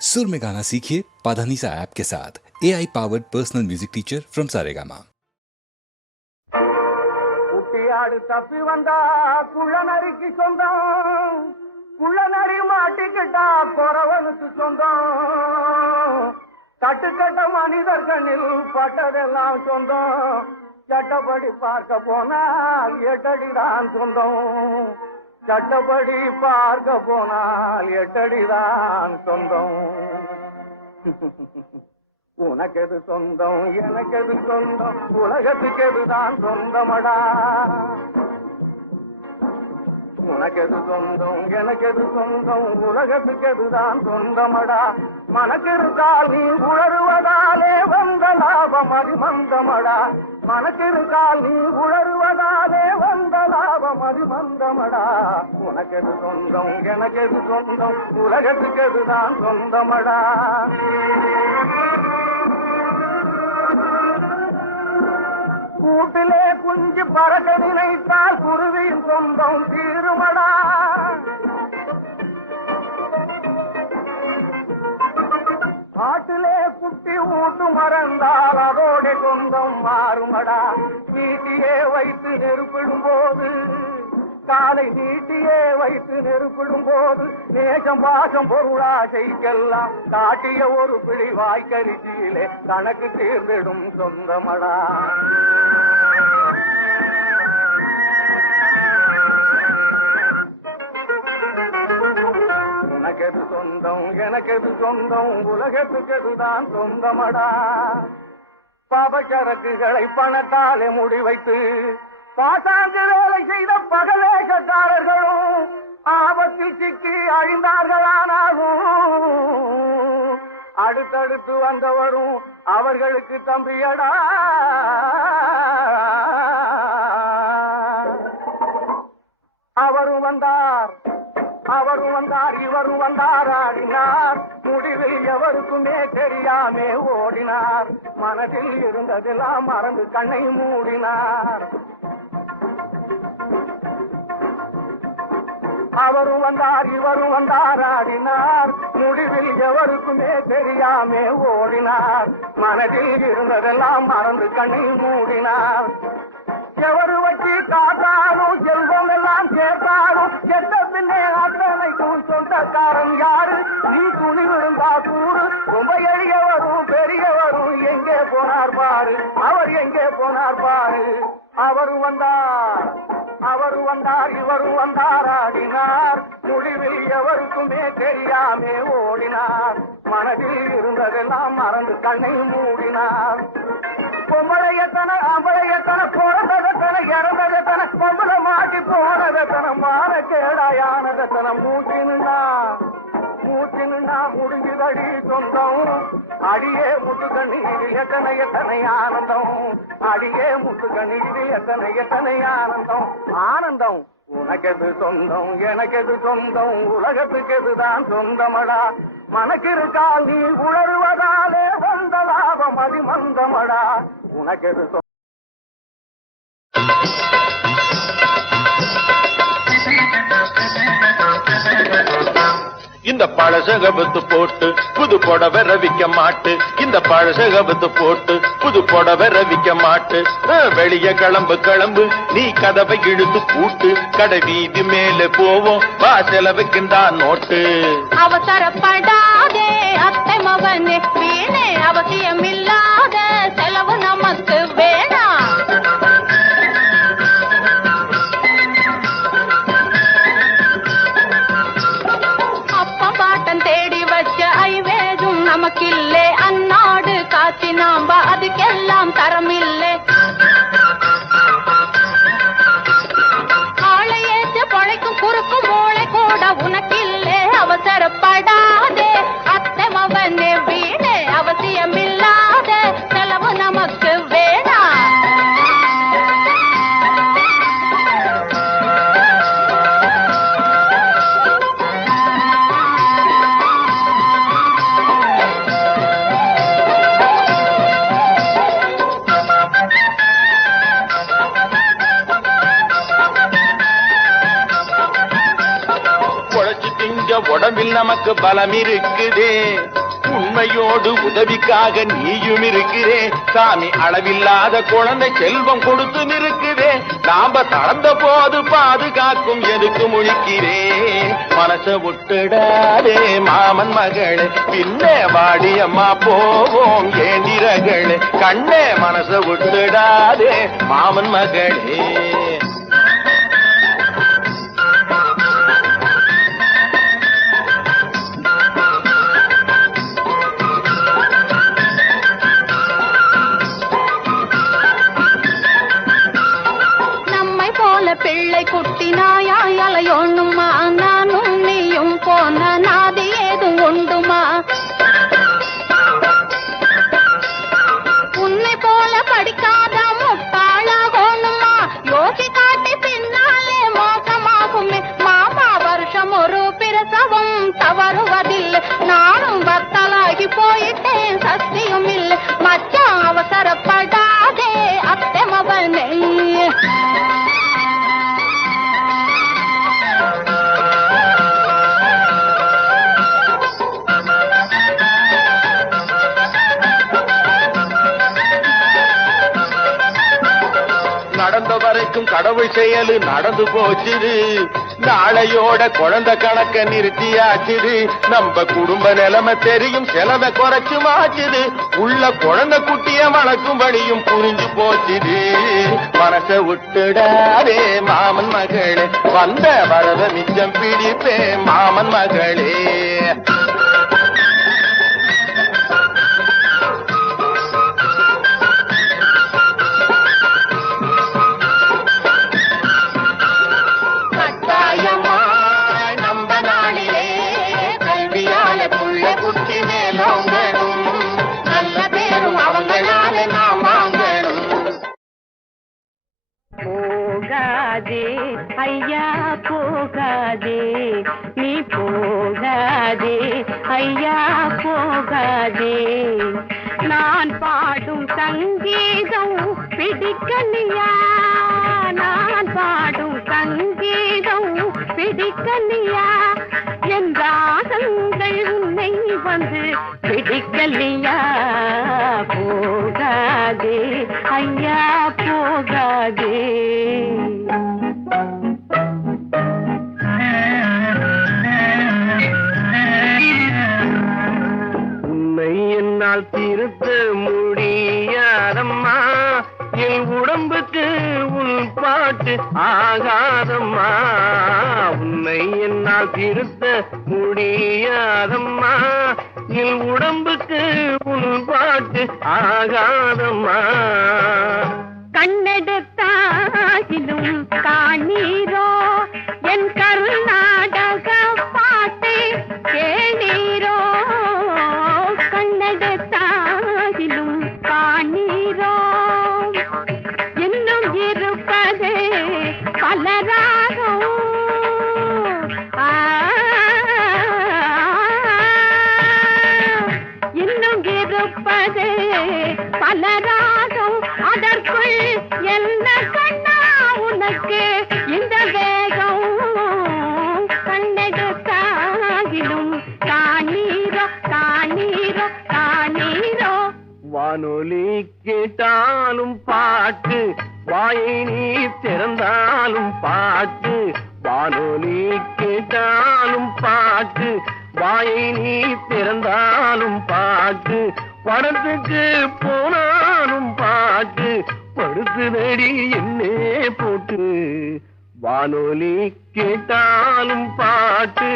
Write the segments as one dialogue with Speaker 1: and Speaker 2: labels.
Speaker 1: सुर में गाना सीखिए पाधानीसा ऐप के साथ A I powered personal music teacher from Saregama
Speaker 2: குட்டியாடு தப்பி வந்தா குள்ளநரிக்கு சொந்தம் குள்ளநரி மாட்டிக்கிட்டா குறவனுக்கு சொந்தம் கட்டுக்கட்ட மனிதர் கண்ணில் பட்டதெல்லாம் சொந்தம் சட்டப்படி பார்க்க போனால் எட்டடிதான் சொந்தம் சட்டப்படி பார்க்க போனால் எட்டடிதான் சொந்தம். உனக்கு எது சொந்தம் எனக்கு எது சொந்தம் உலகத்துக்கு எதுதான் சொந்தமடா. உனக்கெது சொந்தம் எனக்கெது சொந்தம் உலகத்துக்கெதுதான் சொந்தமடா. மனக்கிருக்கால் நீ உழறுவதாலே வந்த லாபம் அதிமந்தமடா மனக்கிருக்கால் நீ உழறுவதாலே வந்த லாபம் அதிமந்தமடா உனக்கெது சொந்தம் எனக்கெது சொந்தம் உலகத்துக்கெதுதான் சொந்தமடா. கூட்டிலே குஞ்சு பறக்க நினைத்தால் குருவியின் சொந்தம் தீருமடா. காட்டிலே குட்டி ஊட்டு மறந்தால் அதோட சொந்தம் மாறுமடா. வீட்டியே வைத்து நெருப்பிடும் போது காலை நீட்டியே வைத்து நெருப்பிடும் போது நேசம் பாசம் பொருளாசைக்கெல்லாம் காட்டிய ஒரு பிடி வாய்க்கரிசியிலே கணக்கு தீர்ந்திடும் சொந்தமடா. உனக்கெது சொந்தம் எனக்கெது சொந்தம் உலகத்துக்கு எதுதான் சொந்தமடா. பாபச்சரக்குகளை பணத்தாலே முடிவைத்து பாசாங்கு வேலை செய்த பகலேசக்காரர்களும் ஆபத்தில் சிக்கி அழிந்தார்களானாலும் அடுத்தடுத்து வந்தவரும் அவர்களுக்கு தம்பியடா. அவரும் வந்தார். அவரும் வந்தார் இவரும் வந்தார் ஆடினார். முடிவில் எவருக்குமே தெரியாமே ஓடினார். மனதில் இருந்ததெல்லாம் மறந்து கண்ணை மூடினார். அவரும் வந்தார் இவரும் வந்தார் ஆடினார். முடிவில் எவருக்குமே தெரியாமே ஓடினார். மனதில் இருந்ததெல்லாம் மறந்து கண்ணை மூடினார். எவரு வச்சு காத்தாலும் செல்வம் எல்லாம் சேர்த்தாலும் கெட்ட பின்னே அத்தனைக்கும் சொந்தக்காரன் யாரு? நீ துணி விழுந்தா கூறு. ரொம்ப எளியவரும் பெரியவரும் எங்கே போனார் பாரு. அவர் எங்கே போனார் பாரு. அவர் வந்தார். அவர் வந்தார் இவரும் வந்தார் ஆடினார். முடிவில் எவருக்குமே தெரியாமே ஓடினார். மனதில் இருந்ததெல்லாம் மறந்து கண்ணை மூடினார். பொம்பளையத்தன ஆம்பளையத்தன பிறந்ததத்தன இறந்ததத்தன பொம்பளை மாட்டி போனதத்தன மான கேடாயானதத்தன மூச்சினுண்டா மூச்சினுண்ணா முடிஞ்சுதடி சொந்தம். அடியே முத்துக்கண்ணீர் எத்தனை எத்தனை ஆனந்தம்? அடியே முத்துக்கண்ணீர் எத்தனை எத்தனை ஆனந்தம்? ஆனந்தம் உனக்கெது சொந்தம் எனக்கெது சொந்தம் உலகத்துக்கு எதுதான் சொந்தமடா. மனக்கிருக்கால் நீ உணர்வதாலே வந்த லாபம் அதிமந்தமடா உனக்கெது
Speaker 3: இந்த பழசகபத்து போட்டு புது புடவை ரவிக்க மாட்டு. இந்த பழசகபத்து போட்டு புது புடவை ரவிக்க மாட்டு. வெளிய கிளம்பு கிளம்பு நீ கதவை இழுத்து பூட்டு. கடை வீதி மேல போவோம் வா செலவுக்குண்டா நோட்டு.
Speaker 4: அவசரப்படாதே அத்தை மகனே வீணே அவசியமில்லாத செலவு நமக்கு ஐவேதும்
Speaker 3: உடம்பில் நமக்கு பலம் இருக்குதே. உண்மையோடு உதவிக்காக நீயும் இருக்கிறே. சாமி அளவில்லாத குழந்தை செல்வம் கொடுத்து இருக்குதே நாம தளர்ந்த போது பாதுகாக்கும் எதுக்கு முழிக்கிறே மனச விட்டுடாதே மாமன் மகளே. பின்னே வாடியம்மா போவோம் ஏண்டிரகளே கண்ணே மனச விட்டுடாதே மாமன் மகளே.
Speaker 5: பிள்ளை குட்டி
Speaker 3: கடவுள் செயலு நடந்து போச்சுது. நாளையோட குழந்தை கணக்க நிறுத்தியாச்சுது. நம்ம குடும்ப நிலைமை தெரியும் செலவை குறைச்சு மாச்சுது. உள்ள குழந்தை குட்டிய வளர்க்கும் வழியும் புரிஞ்சு போச்சுது. மனச விட்டுடாதே மாமன் மகளே. வந்த வரத மிச்சம் பிடிப்பே மாமன் மகளே.
Speaker 6: போகாதே ஐயா போகாதே நீ போகாதே ஐயா போகாதே. நான் பாடும் சங்கீதம் பிடிக்கலையா? நான் பாடும் சங்கீதம் பிடிக்கலையா? என் ராகங்கள் உன்னை வந்து பிடிக்கலையா? போகாதே ஐயா போகாதே.
Speaker 7: நிறுத்த முடியாதம்மா. என் உடம்புக்கு உன் பாட்டு ஆகாதம்மா. உன்னை என்னால் திருத்த முடியாதம்மா. என் உடம்புக்கு உன் பாட்டு ஆகாதம்மா.
Speaker 6: கண்ணெடுத்தாகிலும் காணீரோ என் கருணா இருப்பது பலராகும் அதற்குள் என்ன கண்ணா உனக்கு இந்த வேகம்? கண்ணெடுத்தாகிலும் தானீரோ தானீரோ தானீரோ.
Speaker 7: வானொலி கேட்டாலும் பாட்டு வாயை நீ திறந்தாலும் பாட்டு வானொலி கேட்டாலும் பாட்டு வாயை நீ திறந்தாலும் பாட்டு படத்துக்கு போனாலும் பாட்டு படுத்து நடி என்னே போட்டு. வானொலி கேட்டாலும் பாட்டு.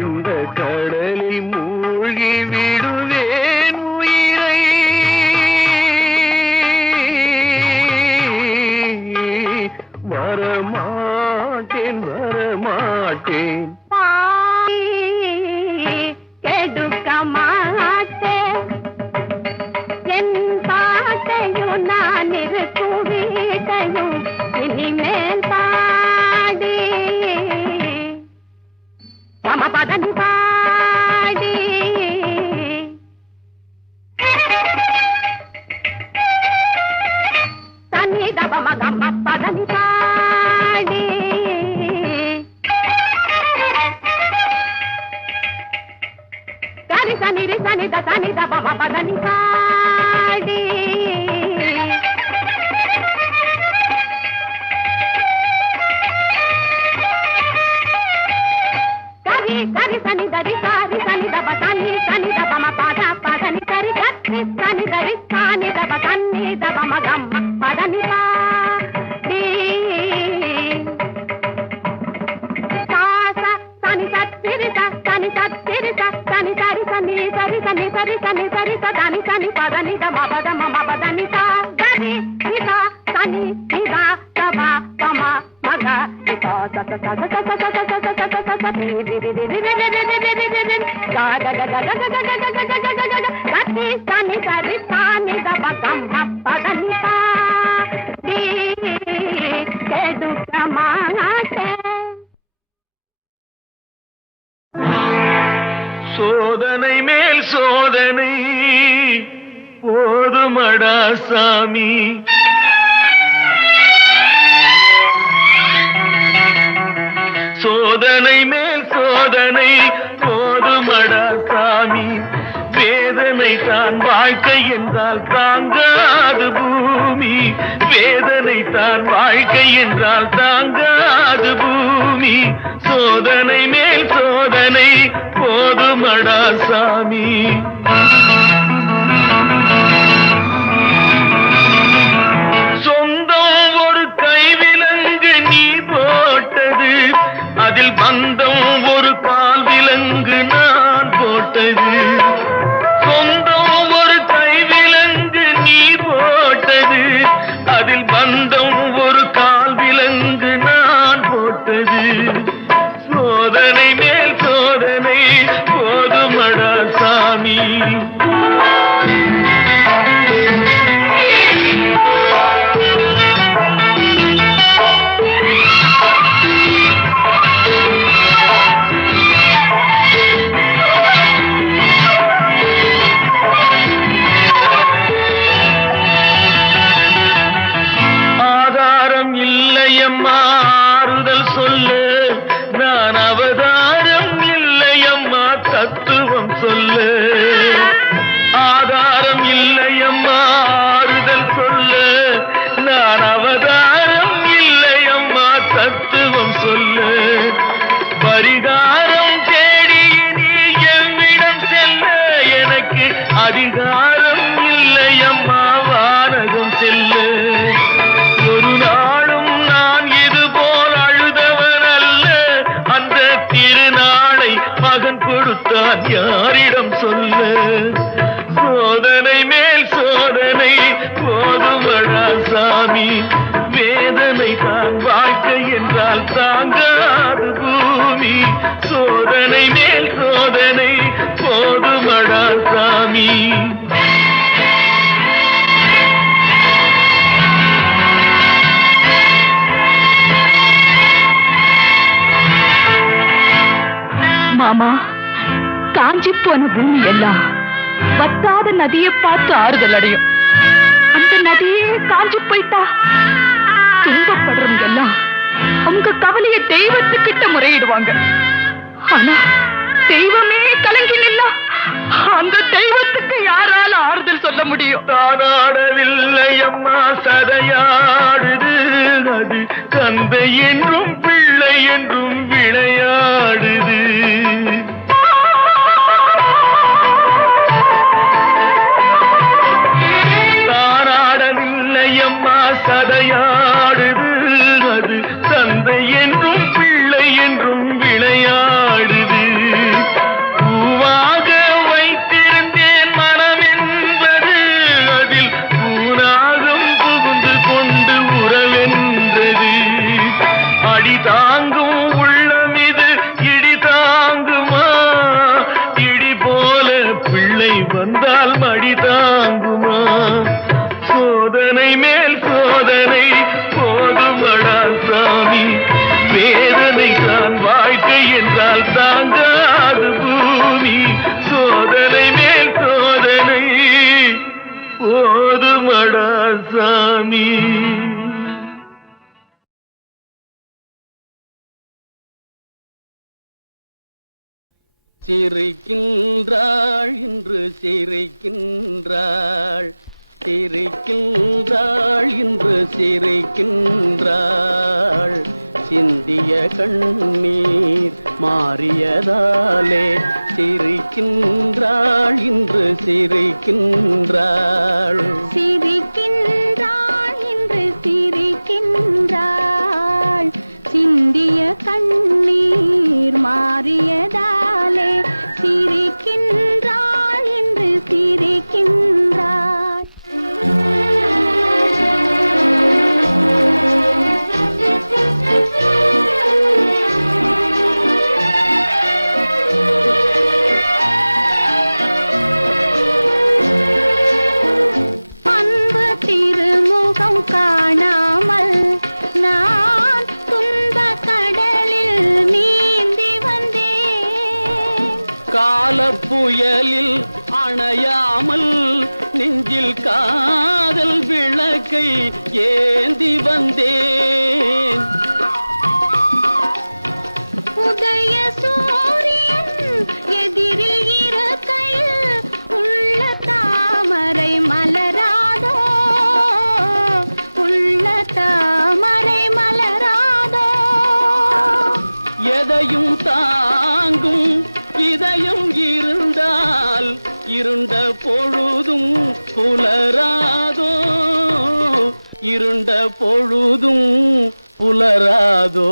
Speaker 8: இந்த
Speaker 6: கடை సని సరి సని సరి సని సరి సని సని పద నిద మద మమ పద నిద గరి నిద సని నిద సమ సమ మగ ఇత సత సత సత సత సత సత సత సత సత సత సత సత
Speaker 8: సత సత సత సత சாமி. சோதனை மேல் சோதனை போதுமடா சாமி. வேதனை தான் வாழ்க்கை என்றால் தாங்காது பூமி. வேதனை தான் வாழ்க்கை என்றால் தாங்காது பூமி. சோதனை மேல் சோதனை போதுமடா சாமி. அதில் பந்தம் ஒரு பால் விலங்கு சோதனை மேல் சோதனை போதுமடா சாமி.
Speaker 6: மாமா காஞ்சி போன பூமி எல்லாம் வத்தாத நதியை பார்த்து ஆறுதல் அடையும். அந்த நதியே காஞ்சி போயிட்டா? துன்பப்படுறவங்க எல்லாம் அவங்க கவலையை தெய்வத்துக்கிட்ட முறையிடுவாங்க. ஆனா தெய்வமே கலங்கி நில்லா. அந்த தெய்வத்துக்கு யாரால ஆறுதல் சொல்ல முடியும்?
Speaker 8: தானாடவில்லை அம்மா சதையாடுது. அது தந்தை என்றும் பிள்ளை என்றும் விளையாடுது.
Speaker 9: சிரிக்கின்றாள் இன்று சிரிக்கின்றாள். சிரிக்கின்றாள் இன்று சிரிக்கின்றாள். சிந்திய கண்ணீர் மாறியதாலே சிரிக்கின்றாள் இன்று சிரிக்கின்றாள்.
Speaker 4: சிரிக்கின்றாள் இன்று சிரிக்கின்றாள். சிந்திய கண்ணீர்
Speaker 9: மாறிய காதல் விளக்கை ஏந்தி வந்தேன். புலராதோ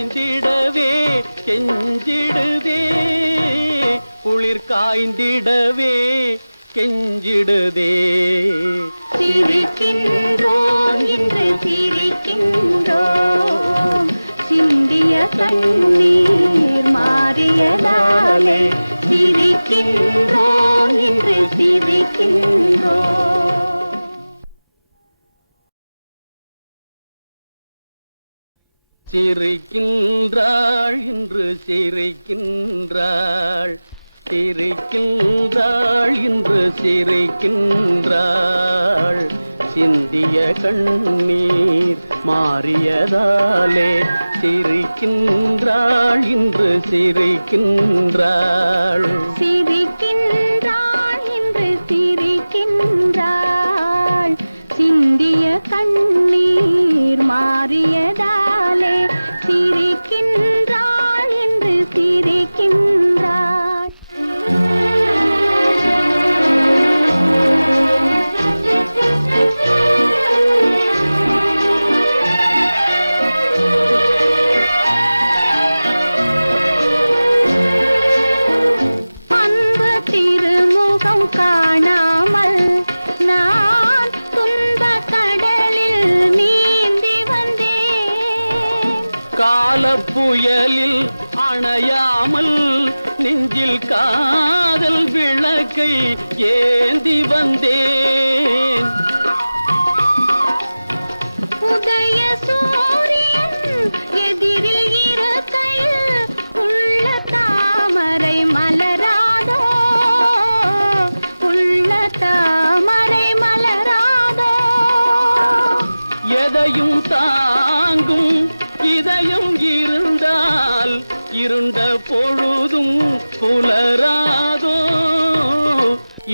Speaker 9: காய்ந்திடவே கெஞ்சிடுதே குளிர் காய்ந்திடவே கெஞ்சிடுதே.
Speaker 4: சிரிக்கின்றோம் இன்று சிரிக்கின்றோம். சிந்திய கண்ணீர் மாறியதாலே சிரிக்கின்றோம் இன்று சிரிக்கின்றோம்.
Speaker 9: சிரிக்கின்றாள் இன்று சிரிக்கின்றாள். சிரிக்கின்றாள் இன்று சிரிக்கின்றாள். சிந்திய கண்ணீர் மாறியதாலே சிரிக்கின்றாள் இன்று சிரிக்கின்றாள்.
Speaker 4: சிரிக்கின்றாள் இன்று சிரிக்கின்றாள். சிந்திய கண்ணீர்
Speaker 9: மாறிய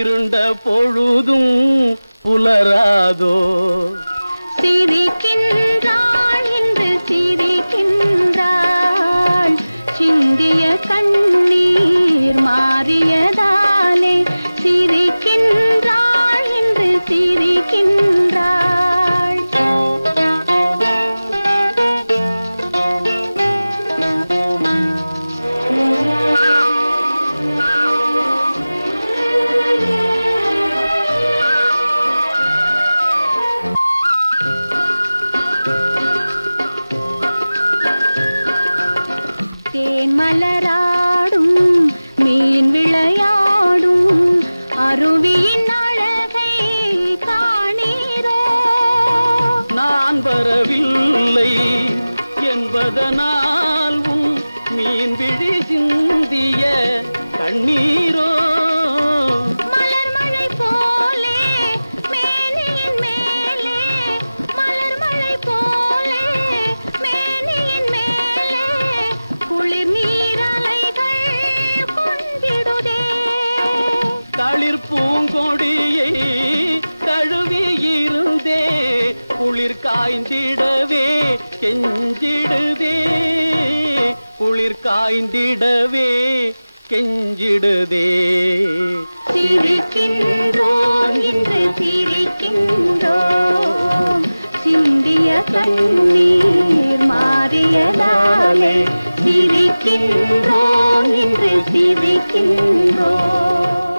Speaker 9: இருண்ட பொழுதும் புலராதோ?
Speaker 4: சிரிக்கின்றாள் என்று சிரிக்கின்றாள். சிந்திய கண்ணீர் மாறியதாலே சிரிக்கின்றாள் என்று சிரிக்கின்றாள்.
Speaker 9: குளிர் காய்ந்திடவே கெஞ்சிடுதே. குளிர் காய்ந்திடவே கெஞ்சிடுதே.
Speaker 4: சிரிக்கின்றோம் இன்று சிரிக்கின்றோம். சிந்திய கண்ணீர் மாறியதாலே சிரிக்கின்றோம் இன்று சிரிக்கின்றோம்.